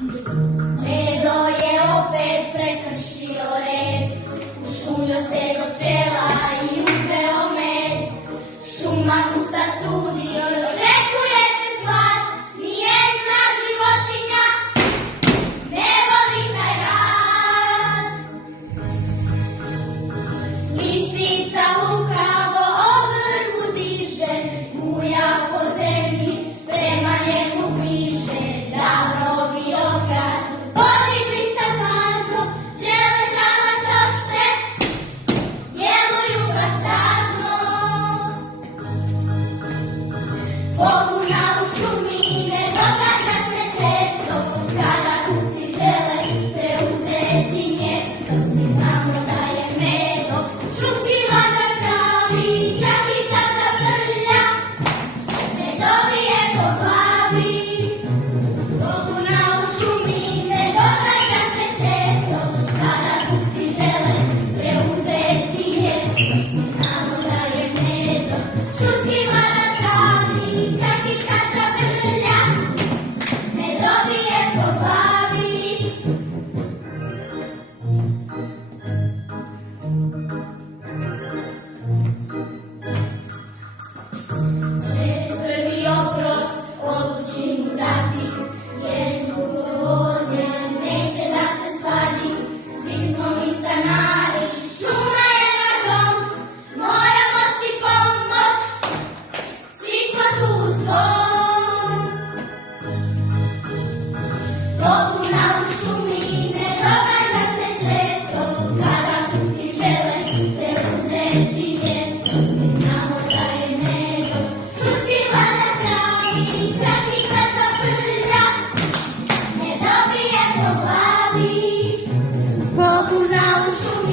Medo je opet prekršio red, ušumio se do čela i uzeo med. Šuma mu sad sudi, očekuje se sklad, nijedna životinja ne voli taj rad. Lisica lukavo obrvu diže, muja po zemlji prema njemu piše. Davno birokrat, podigli sa pažnju, pčele žalac oštre, djeluju baš tažno. Pobuna u šumi ne događa se često, kada kupci žele preuzeti mjesto. Svi znamo da je medo šumski vladar pravi, čak i kad zabrlja, ne dobije po glavi. Pobuna u šumi ne događa se često, kada kupci žele preuzeti mjesto. Svi znamo da je medo šumski vladar pravi, čak i kad zabrlja, ne dobije po glavi. Bez prvi oprost odluči mu dati, jer zbog slobode neće da se svadi. Svi smo mi stanari, šuma je naš dom, moramo si pomoć, svi smo tu u svom. Pobuna u šumi ne događa se često, kada kupci žele preuzeti mjesto. Svi znamo da je medo šumski vladar pravi, čak i kad zabrlja, ne dobije po glavi. Pobuna u šumi